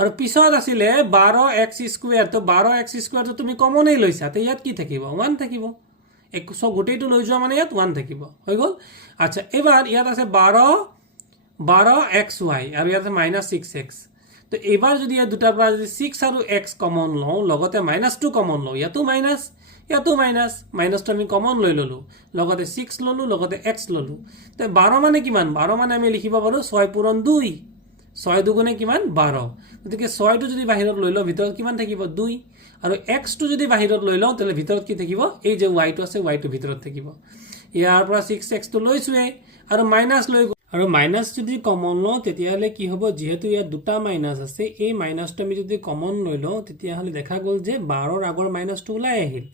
আৰু পিছত আছিলে 12x স্কুৱেৰ তো 12x স্কুৱেৰটো তুমি কমনেই লৈছা তো ইয়াত কি থাকিব 1 থাকিব সব গোটেইটো লৈ যোৱা মানে ইয়াত 1 থাকিব হৈ গল আচ্ছা এবাৰ ইয়াত আছে 12xy আৰু ইয়াত আছে -6x তো এবাৰ যদি ইয়াত দুটাৰ পৰা যদি 6 আৰু x কমন লওঁ লগতে -2 কমন লওঁ ইয়াতো মাইনাস ইয়াতো মাইনাসটো আমি কমন লৈ ললো লগতে 6 ললো লগতে x ললো তো 12 মানে কিমান 12 মানে আমি লিখিব পাৰো 6 পূৰণ 2 6 দুগুণে কিমান 12 গতিকে 6 টো যদি বাহিৰত লৈ লওঁ ভিতৰত কিমান থাকিব 2 আৰু x টো যদি বাহিৰত লৈ লওঁ তেলে ভিতৰত কি থাকিব এই যে y টো আছে y টো ভিতৰত থাকিব ইয়াৰ পৰা 6x টো লৈছোৱে আৰু মাইনাস লৈ আৰু মাইনাস যদি কমন লওঁ তেতিয়াহলে কি হ'ব যেহেতু ইয়াত দুটা মাইনাস আছে এই মাইনাসটো আমি যদি কমন লৈ লওঁ তেতিয়াহলে দেখা গ'ল যে 12 ৰ আগৰ মাইনাসটো ওলাই আহিল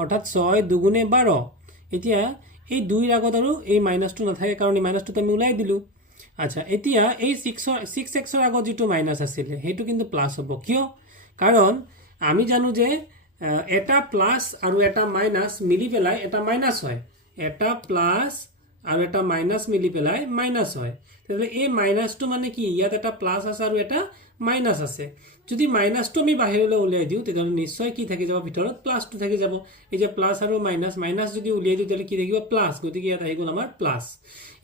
অৰ্থাৎ 6 দুগুণে 12 এতিয়া এই 2 ৰ আগত আৰু এই মাইনাসটো নাথাকে কাৰণ এই মাইনাসটো আমি ওলাই দিলো আচ্ছা এতিয়া এই 6x ৰ আগত যেটো মাইনাস আছিল হেতু কিন্তু প্লাস হ'ব কিয় কাৰণ আমি জানো যে এটা প্লাস আৰু এটা মাইনাস মিলি পেলাই এটা মাইনাস হয় এটা প্লাস আৰু এটা মাইনাস মিলি পেলাই মাইনাস হয় তাহলে এই মাইনাসটো মানে কি ইয়াত এটা প্লাস আছে আৰু এটা মাইনাস আছে যদি মাইনাসটো আমি বাহিৰলৈ উলিয়াই দিও তেতিয়াহলে নিশ্চয় কি থাকি যাব ভিতৰত প্লাসটো থাকি যাব এই যে প্লাস আৰু মাইনাস যদি উলিয়াই দিও তেতিয়াহলে কি থাকিব প্লাস গতিকে ইয়াত আহি গ'ল আমাৰ প্লাস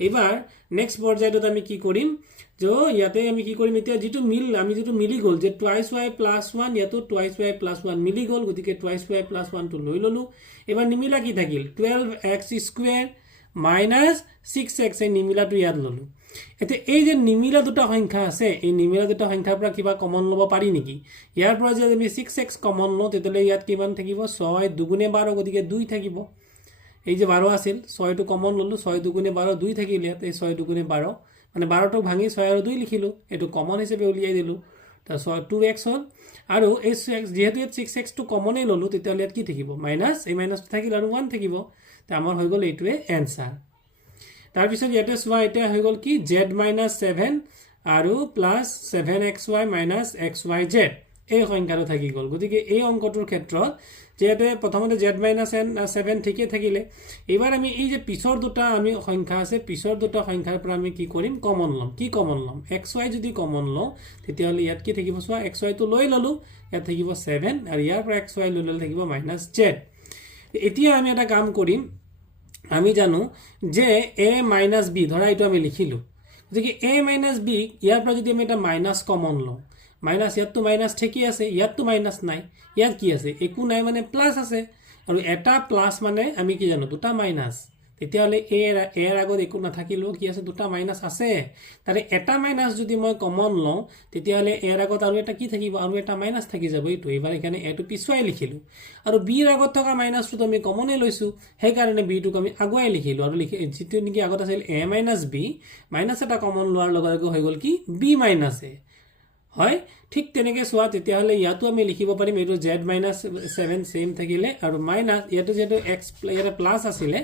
এবাৰ নেক্সট পৰ্যায়ত আমি কি কৰিম যে ইয়াতে আমি কি কৰিম এতিয়া যেটো মিলি গ'ল যে টুৱাইস y + 1 ইয়াতো টুৱাইস y + 1 মিলি গ'ল গতিকে টুৱাইস y + 1 টো লৈ ললো এবাৰ নিমিলা কি থাকিল 12x² - 6x এই নিমিলাটো ইয়াত ললো এতে এই যে নিমিলা দুটা সংখ্যা আছে এই নিমিলা দুটা সংখ্যাৰ পৰা কিবা কমন লব পাৰি নেকি ইয়াৰ পৰা যে আমি 6x কমন লওঁ তেতিয়ালে ইয়াত কিমান থাকিব 6 দুগুণে 12 গতিকে 2 থাকিব এই যে 12 আছিল 6 টো কমন ললো 6 দুগুণে 12 2 থাকিল ইয়াত এই 6 দুগুণে 12 মানে 12 টো ভাঙি 6 আৰু 2 লিখিলো এটো কমন হিচাপে উলিয়াই দিলো তা 2x হল আৰু এই 6x যেহেতু 6x টো কমনে ললো তেতিয়ালে ইয়াত কি থাকিব মাইনাস এই মাইনাসটো থাকিল আৰু 1 থাকিব তা আমাৰ হৈ গল এইটোৱে এনসাৰ তাৰ পিছত ইয়াতে সোৱা এটা হৈ গল কি z - 7 আৰু প্লাস 7xy - xyz এই সংখ্যাটো থাকি গল গতিকে এই অংকটোৰ ক্ষেত্ৰত যেতে প্ৰথমতে z - 7 ঠিকে থাকিলে এবাৰ আমি এই যে পিছৰ দুটা আমি সংখ্যা আছে পিছৰ দুটা সংখ্যাৰ পৰা আমি কি কৰিম কমন লম কি কমন লম xy যদি কমন লওঁ তেতিয়াহলে ইয়াত কি থাকিব সোৱা xy টো লৈ ললো ইয়াত থাকিব 7 আৰু ইয়াৰ পৰা xy লৈ ললে থাকিব -z এতিয়া আমি এটা কাম কৰিম আমি জানো যে a - b ধৰা এটা আমি লিখিলো গতিকে a - b ইয়াৰ পৰা যদি আমি এটা মাইনাস কমন লওঁ মাইনাস ইয়াত তো মাইনাস ঠিকই আছে ইয়াত তো মাইনাস নাই ইয়াত কি আছে একো নাই মানে প্লাস আছে আৰু এটা প্লাস মানে আমি কি জানো দুটা মাইনাস তেতিয়ালে a এর আগত একো নাথাকিলো কি আছে দুটা মাইনাস আছে তারে এটা মাইনাস যদি মই কমন লওঁ তেতিয়ালে এর আগত আৰু এটা কি থাকিব আৰু এটা মাইনাস থাকি যাব এইটো এবাৰ এখানে a টো পিছুৱাই লিখিলো আৰু b এৰ আগত থকা মাইনাসটো আমি কমনে লৈছো সেই কাৰণে b টোক আমি আগুৱাই লিখিলো আৰু যেটো নেকি আগত আছিল a - b মাইনাস এটা কমন লোৱাৰ লগে লগে হৈ গল কি b - a হয় ঠিক তেনেকে সোৱা তেতিয়াহলে ইয়াতো আমি লিখিব পাৰিম এটো z - 7 সেম থাকিলে আৰু মাইনাস ইয়াতো যেটো x ইয়াতে প্লাস আছিলে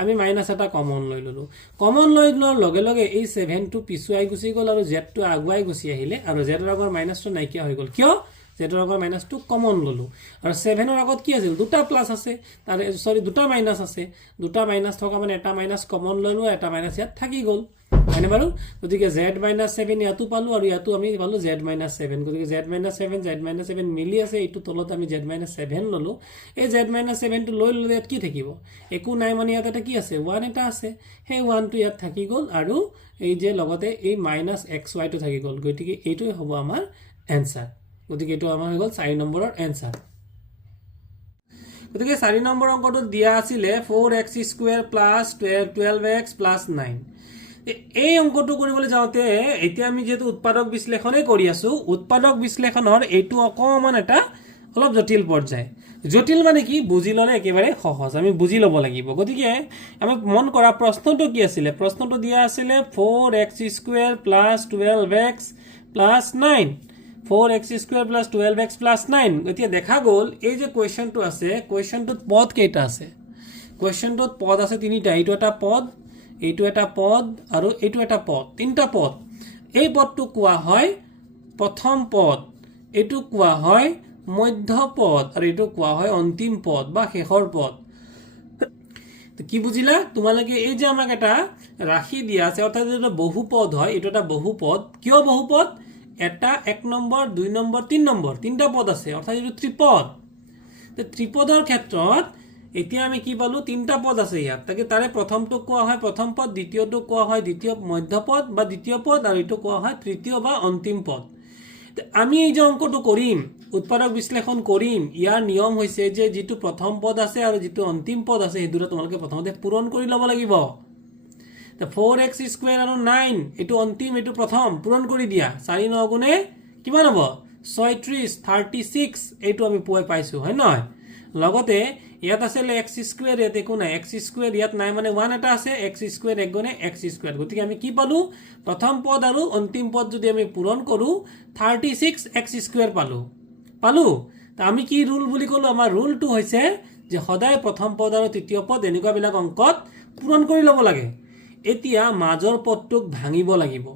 আমি মাইনাস এটা কমন লৈ ললো কমন লৈ লোৱাৰ লগে লগে এই 7 টো পিছুৱাই গুছি গল আৰু z টো আগুৱাই গুছি আহিলে আৰু z ৰ আগৰ মাইনাসটো নাইকিয়া হৈ গল কিয় z ৰ আগৰ মাইনাসটো কমন ললো আৰু 7 ৰ আগত কি আছিল দুটা প্লাস আছে তাৰ সৰি দুটা মাইনাস আছে দুটা মাইনাস থকা মানে এটা মাইনাস কমন ললো এটা মাইনাস ইয়াত থাকি গল মানে বাৰু গতিকে z - 7 ইয়াতো পালো আৰু ইয়াতো আমি পালো z - 7 গতিকে z - 7 মিলি আছে এইটো তলত আমি z - 7 ললো এই z - 7 টো লৈ ললে ইয়াত কি থাকিব একো নাই মানে ইয়াত এটা কি আছে 1 এটা আছে সেই 1 টো ইয়াত থাকি গল আৰু এই যে লগতে এই -xy টো থাকি গল গতিকে এইটোই হ'ব আমাৰ এনসাৰ গতিকে এটো আমাৰ হৈ গল 4 নম্বৰৰ এনসাৰ গতিকে 4 নম্বৰ অংকটো দিয়া আছিল 4x² + 12x + 9 এই অংকটো কৰিবলৈ যাওঁতে এতিয়া আমি যেটো উৎপাদক বিশ্লেষণে কৰি আছো উৎপাদক বিশ্লেষণৰ এইটো অকমান এটা অলপ জটিল পৰ্যায় জটিল মানে কি বুজি ললে একেবাৰে সহজ আমি বুজি লব লাগিব গতিকে আমি মন কৰা প্ৰশ্নটো কি আছিল প্ৰশ্নটো দিয়া আছিল 4x² + 12x + 9 4x² + 12x + 9 এতিয়া দেখা গল এই যে কোৱেশ্চনটো আছে কোৱেশ্চনটোত পদ কেইটা আছে কোৱেশ্চনটোত পদ আছে তিনিটা এইটো এটা পদ এইটো এটা পদ আৰু এইটো এটা পদ তিনটা পদ এই পদটো কোৱা হয় প্ৰথম পদ এইটো কোৱা হয় মধ্য পদ আৰু এইটো কোৱা হয় অন্তিম পদ বা শেষৰ পদ তো কি বুঝিলা তোমালোকে এই যে আমাক এটা রাশি দিয়া আছে অর্থাৎ এটা বহুপদ হয় এটা এটা বহুপদ কিয় বহুপদ এটা 1 নম্বৰ 2 নম্বৰ 3 নম্বৰ তিনটা পদ আছে অৰ্থাৎ এটা ত্ৰিপদ তো ত্ৰিপদৰ ক্ষেত্ৰত এতিয়া আমি কি পালো তিনটা পদ আছে ইয়াত তাকে তাৰে প্ৰথমটো কোৱা হয় প্ৰথম পদ দ্বিতীয়টো কোৱা হয় দ্বিতীয় মধ্যপদ বা দ্বিতীয় পদ আৰু এটো কোৱা হয় তৃতীয় বা অন্তিম পদ আমি এই যে অঙ্কটো কৰিম উৎপাদক বিশ্লেষণ কৰিম ইয়াৰ নিয়ম হৈছে যে যেটো প্ৰথম পদ আছে আৰু যেটো অন্তিম পদ আছে এই দুটা তোমালোকে প্ৰথমতে পূৰণ কৰি ল'ব লাগিব তো 4x স্কয়াৰ আৰু 9 এটো অন্তিম এটো প্ৰথম পূৰণ কৰি দিয়া 4 9 গুণে কিমান হ'ব 36 36 এটো আমি পাইছো হয় নহয় লগতে ইয়াত আছে x স্কয়াৰ ইয়াত একো নাই x স্কয়াৰ ইয়াত নাই মানে 1 এটা আছে x স্কয়াৰ এক গুণে x স্কয়াৰ গতিকে আমি কি পালো প্ৰথম পদ আৰু অন্তিম পদ যদি আমি পূৰণ কৰো 36 x স্কয়াৰ পালো তা আমি কি ৰুল বুলি কলো আমাৰ ৰুলটো হৈছে যে সদায় প্ৰথম পদ আৰু তৃতীয় পদ এনেকুৱা বিলাক অংকত পূৰণ কৰি ল'ব লাগে এতিয়া মাজৰ পদটোক ভাঙিব লাগিব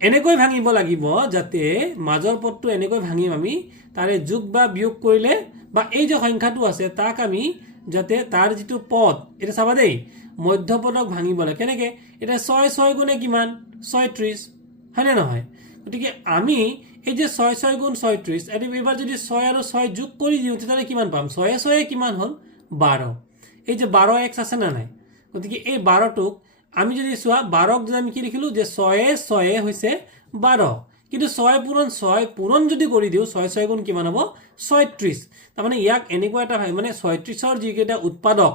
এনেকৈ ভাঙিব লাগিব যাতে মাজৰ পদটো এনেকৈ ভাঙিম আমি তাৰে যোগ বা বিয়োগ কৰিলে বা এই যে সংখ্যাটো আছে তাক আমি যাতে তাৰ যেটো পদ এটা চাবা দেই মধ্যপদক ভাঙিব লাগে কেনেকে এটা 6 6 গুণে কিমান 36 হয়নে নহয় গতিকে আমি এই যে 6 6 গুণ 36 এটি এবাৰ যদি 6 আৰু 6 যোগ কৰি দিও তেতিয়ালে কিমান পাম 6 6 কিমান হল 12 এই যে 12x আছে না নাই গতিকে এই 12 টুক আমি যদি সোয়া 12ক যদি আমি কি লিখিলো যে 6 6 হৈছে 12 কিন্তু 6 পূৰণ যদি কৰি দিও 6 6 গুণ কিমান হ'ব 36 তাৰ মানে ইয়াক এনেকুৱা এটা ভাই মানে 36ৰ যিকেইটা উৎপাদক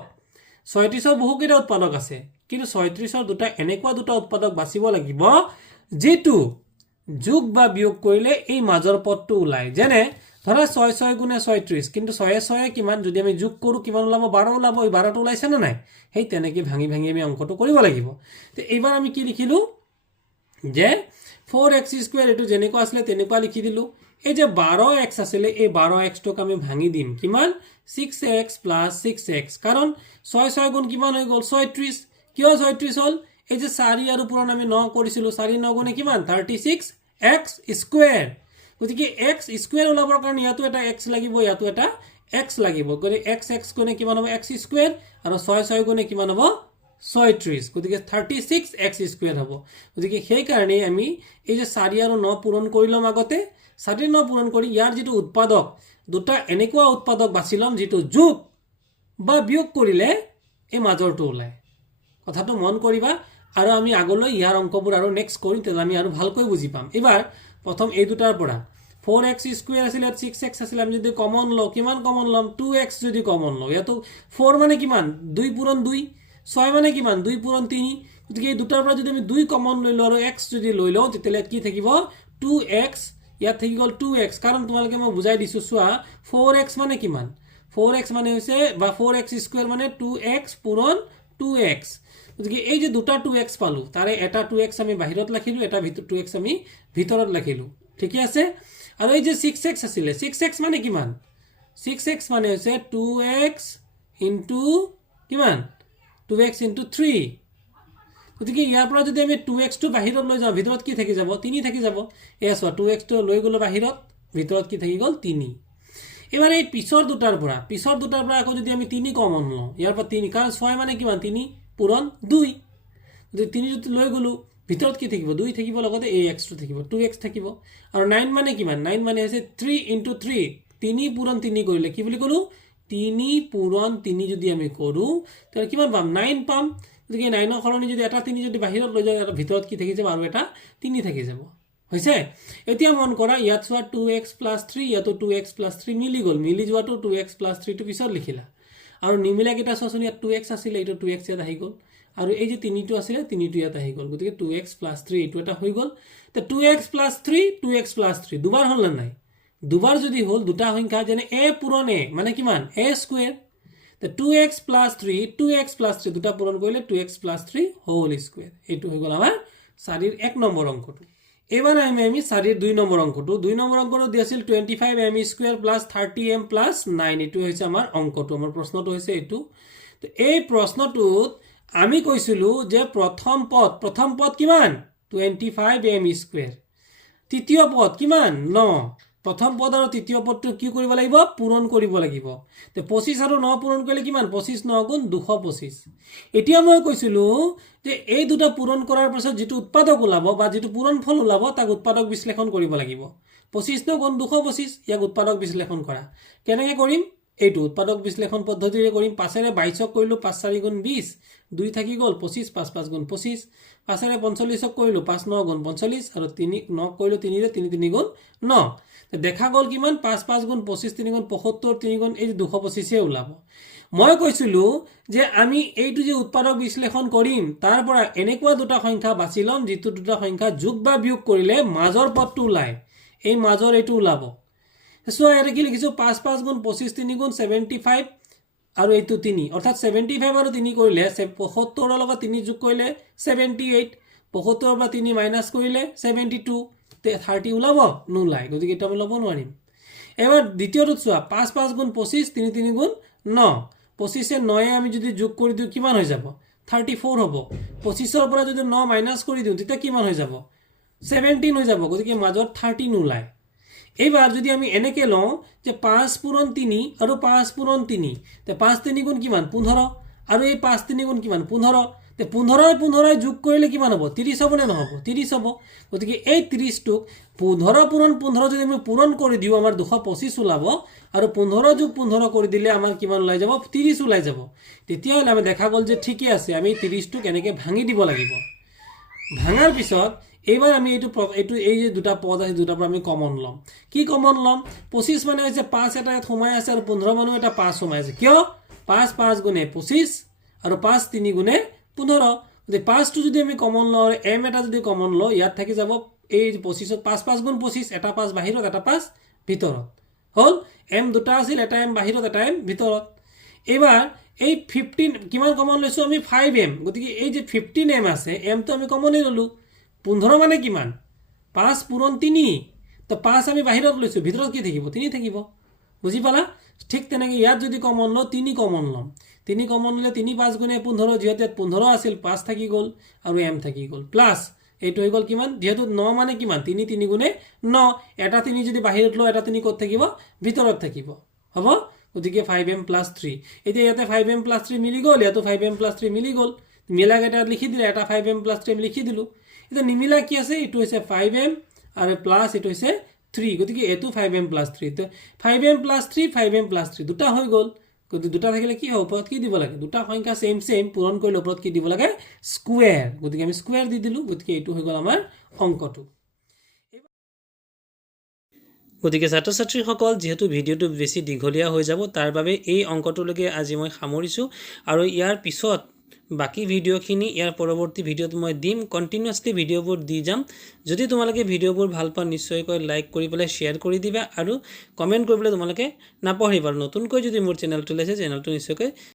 36ৰ বহুকেইটা উৎপাদক আছে কিন্তু 36ৰ দুটা এনেকুৱা দুটা উৎপাদক বাছিব লাগিব যেটো যোগ বা বিয়োগ কৰিলে এই মাজৰ পদটো ওলাই যেনে ধৰা 6 6 গুণে 36 কিন্তু 6 6 কিমান যদি আমি যোগ কৰো কিমান ওলাব 12 ওলাব এই 12টো ওলাইছে না নাই হেই তেনেকৈ ভাঙি ভাঙি আমি অঙ্কটো কৰিব লাগিব তে এইবাৰ আমি কি লিখিলো যে 4x স্কয়াৰ এটো যেনেকুৱা আছিল তেনেকুৱা লিখি দিলো এই যে 12x আছিল এই 12x টক আমি ভাঙি দিম কিমান 6x + 6x কাৰণ 6 6 গুণ কিমান হৈ গল 36 কিয় 36 হল এই যে 4 আৰু পূৰণ আমি 9 কৰিছিলো 4 9 গুণে কিমান 36x স্কয়াৰ গতিকে x স্কয়াৰ ওলাবৰ কাৰণে ইয়াতো এটা x লাগিব ইয়াতো এটা x লাগিব গতিকে x গুণে কিমান হ'ব x স্কয়াৰ আৰু 6 6 গুণে কিমান হ'ব 36 গতিকে 36x স্কয়াৰ হ'ব গতিকে সেই কাৰণে আমি এই যে 4 আৰু 9 পূৰণ কৰিলম আগতে 4 9 পূৰণ কৰি ইয়াৰ যেটো উৎপাদক দুটা এনেকুৱা উৎপাদক বাছিলম যেটো যোগ বা বিয়োগ কৰিলে এই মাজৰটো ওলাই কথাটো মন কৰিবা আৰু আমি আগলৈ ইয়াৰ অংকবোৰ আৰু নেক্সট কৰিম তেল আমি আৰু ভালকৈ বুজি পাম এবাৰ প্ৰথম এই দুটাৰ পৰা 4x স্কয়াৰ আছিল 6x আছিল আমি যদি কমন লও কিমান কমন লম 2x যদি কমন লও ইয়াতো 4 মানে কিমান 2 পূৰণ 2 6 মানে কিমান 2 পূৰণ 3 গতিকে এই দুটাৰ পৰা যদি আমি 2 কমন লৈ লও আৰু x যদি লৈ লও তেতিয়ালে কি থাকিব 2x ইয়াত থাকি গল 2x কাৰণ তোমালোকে মই বুজাই দিছো সোৱা 4x মানে কিমান 4x মানে হৈছে বা 4x স্কয়াৰ মানে 2x পূৰণ 2x গতিকে এই যে দুটা 2x পালো তাৰে এটা 2x আমি বাহিৰত লিখিলো এটা 2x আমি ভিতৰত লিখিলো ঠিকই আছে আৰু এই যে 6x আছিল 6x মানে কিমান 6x মানে হৈছে 2x কিমান 2x 3 গতিকে ইয়াৰ পৰা যদি আমি 2x টো বাহিৰত লৈ যাও ভিতৰত কি থাকি যাব 3 থাকি যাব এছ 2x টো লৈ গলো বাহিৰত ভিতৰত কি থাকি গল 3 এবাৰ এই পিছৰ দুটাৰ পৰা আকৌ যদি আমি 3 কমন লও ইয়াৰ পৰা 3 কাৰণ 6 মানে কিমান 3 পূৰণ 2 যদি 3 যদি লৈ গলো ভিতৰত কি থাকিব 2 থাকিব লগতে ax টো থাকিব 2x থাকিব আৰু 9 মানে কিমান 9 মানে হৈছে 3 * 3 3 পূৰণ 3 কৰিলে কি বুলি কলো 3 পূৰণ 3 যদি আমি কৰো তাহলে কিমান পাম 9 পাম গতিকে 9 ৰ সলনি যদি এটা 3 যদি বাহিৰত লৈ যাও আৰু ভিতৰত কি থাকি যাব আৰু এটা 3 থাকি যাব হৈছে এতিয়া মন কৰা ইয়াত সোৱা 2x + 3 ইয়াতো 2x + 3 মিলি গল মিলি যোৱাটো 2x + 3 টো পিছত লিখিলা আৰু নিমিলা কিটা সচনি ইয়াত 2x আছিল এইটো 2x ইয়াত আহি গল আৰু এই যে 3 টো আছিল 3 টো ইয়াত আহি গল গতিকে 2x + 3 এইটো এটা হৈ গল তে 2x + 3 2x + 3 দুবাৰ হল না নাই দুবাৰ যদি হল দুটা সংখ্যা যেনে a পূৰণ a মানে কিমান a স্কয়াৰ তে 2x + 3 2x + 3 দুটা পূৰণ কৰিলে 2x + 3 হোল স্কয়াৰ এইটো হৈ গল আমাৰ 4 1 নম্বৰ অংকটো এবাৰ আমি 4 2 নম্বৰ অংকটো 2 নম্বৰ অংকটো দিছিল 25m² + 30m + 9 এটো হৈছে আমাৰ অংকটো আমাৰ প্ৰশ্নটো হৈছে এটো তো এই প্ৰশ্নটোত আমি কৈছিলো যে প্ৰথম পদ কিমান 25m², তৃতীয় পদ কিমান 9, প্ৰথম পদ আৰু তৃতীয় পদটো কি কৰিব লাগিব পূৰণ কৰিব লাগিব তে 25 আৰু 9 পূৰণ কৰিলে কিমান 25 9 গুণ 225 এতিয়া মই কৈছিলোঁ যে এই দুটা পূৰণ কৰাৰ পাছত যেটো উৎপাদক ওলাব বা যেটো পূৰণফল ওলাব তাক উৎপাদক বিশ্লেষণ কৰিব লাগিব 25 9 গুণ 225 ইয়াক উৎপাদক বিশ্লেষণ কৰা কেনেকৈ কৰিম এইটো উৎপাদক বিশ্লেষণ পদ্ধতিৰে কৰিম 5 ৰে 22 কৰিলো 5 4 গুণ 20 2 থাকি গল 25 5 5 গুণ 25 5 ৰে 45 কৰিলো 5 9 গুণ 45 আৰু 3 9 কৰিলো 3 ৰে 3 3 গুণ 9 দেখা গল কিমান 5 5 গুণ 25 3 গুণ 75 3 গুণ এই 225 এ ওলাব মই কৈছিলো যে আমি এইটো যে উৎপাদক বিশ্লেষণ কৰিম তাৰ পৰা এনেকুৱা দুটা সংখ্যা বাছি লম যেটো দুটা সংখ্যা যোগ বা বিয়োগ কৰিলে মাজৰ পদটো ওলাই এই মাজৰ এইটো ওলাব সো এটা কি লিখিছো 5 5 গুণ 25 3 গুণ 75 আৰু এইটো 3 অৰ্থাৎ 75 আৰু 3 কৰিলে 75 ৰ লগত 3 যোগ কৰিলে 78 75 পৰা 3 মাইনাস কৰিলে 72 তে 30 ওলাব নোলাই গতিকে এটা আমি লব নোৱাৰিম এবাৰ দ্বিতীয়টো চোৱা 5 5 গুণ 25 3 3 গুণ 9 25 এ 9 আমি যদি যোগ কৰি দিও কিমান হৈ যাব 34 হ'ব 25 ৰ পৰা যদি 9 মাইনাস কৰি দিও তেতিয়া কিমান হৈ যাব 17 হৈ যাব গতিকে মাজত 13 নোলাই এইবাৰ যদি আমি এনেকে লওঁ যে 5 পূৰণ 3 আৰু 5 পূৰণ 3 তে 5 3 গুণ কিমান 15 আৰু এই 5 3 গুণ কিমান 15 তে 15 15 যোগ কৰিলে কিমান হ'ব 30 হ'ব নে নহব 30 হ'ব গতিকে এই 30 টোক 15 পূৰণ 15 যদি আমি পূৰণ কৰি দিও আমাৰ 225 ওলাব আৰু 15 যোগ 15 কৰি দিলে আমাৰ কিমান ওলাই যাব 30 ওলাই যাব তেতিয়া হলে আমি দেখা গল যে ঠিকই আছে আমি 30 টোক এনেকে ভাঙি দিব লাগিব ভাঙাৰ পিছত এইবাৰ আমি এইটো এই যে দুটা পদ আছে দুটাৰ পৰা আমি কমন লম কি কমন লম 25 মানে হৈছে 5 এটা সোমাই আছে আৰু 15 মানে এটা 5 সোমাই আছে কিয় 5 5 গুণে 25 আৰু 5 3 গুণে 15 যদি 5 টো যদি আমি কমন লওঁ m এটা যদি কমন লওঁ ইয়াত থাকি যাব এই 25 5 5 গুণ 25 এটা 5 বাহিৰত এটা 5 ভিতৰত হল m দুটা আছিল এটা m বাহিৰত এটা m ভিতৰত এবাৰ এই 15 কিমান কমন লৈছো আমি 5m গতিকে এই যে 15m আছে m তো আমি কমনই ললো 15 মানে কিমান 5 পূৰণ 3 তো 5 আমি বাহিৰত লৈছো ভিতৰত কি থাকিব 3 থাকিব বুজি পালা ঠিক তেনেকৈ ইয়াত যদি কমন ল 3 কমন লম 3 কমন ললে 3 5 গুণে 15 যেহেতু 15 আছিল 5 থাকি গল আৰু m থাকি গল প্লাস এইটো হৈ গল কিমান যেহেতু 9 মানে কিমান 3 3 গুণে 9 এটা 3 যদি বাহিৰত ল এটা 3 ক'ত থাকিব ভিতৰত থাকিব হ'ব গতিকে 5m + 3 এতিয়া ইয়াতে 5m + 3 মিলি গল ইয়াতো 5m + 3 মিলি গল মিলাক এটা লিখি দিলে এটা 5m + 3 লিখি দিলো এটা নিমিলা কি আছে এটো হৈছে 5m আৰু প্লাস এটো হৈছে 3 গতিকে এটো 5m + 3 তো 5m + 3 5m + 3 দুটা হৈ গল গতিকে দুটা থাকিলে কি হ'ব ওপৰত কি দিব লাগে দুটা সংখ্যা সেম পূৰণ কৰিলে ওপৰত কি দিব লাগে স্কয়াৰ গতিকে আমি স্কয়াৰ দি দিলো গতিকে এটো হৈ গল আমাৰ অংকটো গতিকে ছাত্ৰ ছাত্ৰীসকল যেহেতু ভিডিওটো বেছি দীঘলীয়া হৈ যাব তাৰ বাবে এই অংকটোলৈকে আজি মই সামৰিছো আৰু ইয়াৰ পিছত বাকি ভিডিওখিনি ইয়াৰ পৰৱৰ্তী ভিডিওত মই দিম কন্টিনিউয়াসলি ভিডিওবোৰ দি যাম যদি তোমালোকে ভিডিওবোৰ ভাল পোৱা নিশ্চয়কৈ লাইক কৰি পেলাই শেয়াৰ কৰি দিবা আৰু কমেন্ট কৰিবলৈ তোমালোকে নাপাহৰিবা নতুনকৈ যদি মোৰ চেনেলটো লৈছে চেনেলটো নিশ্চয়কৈ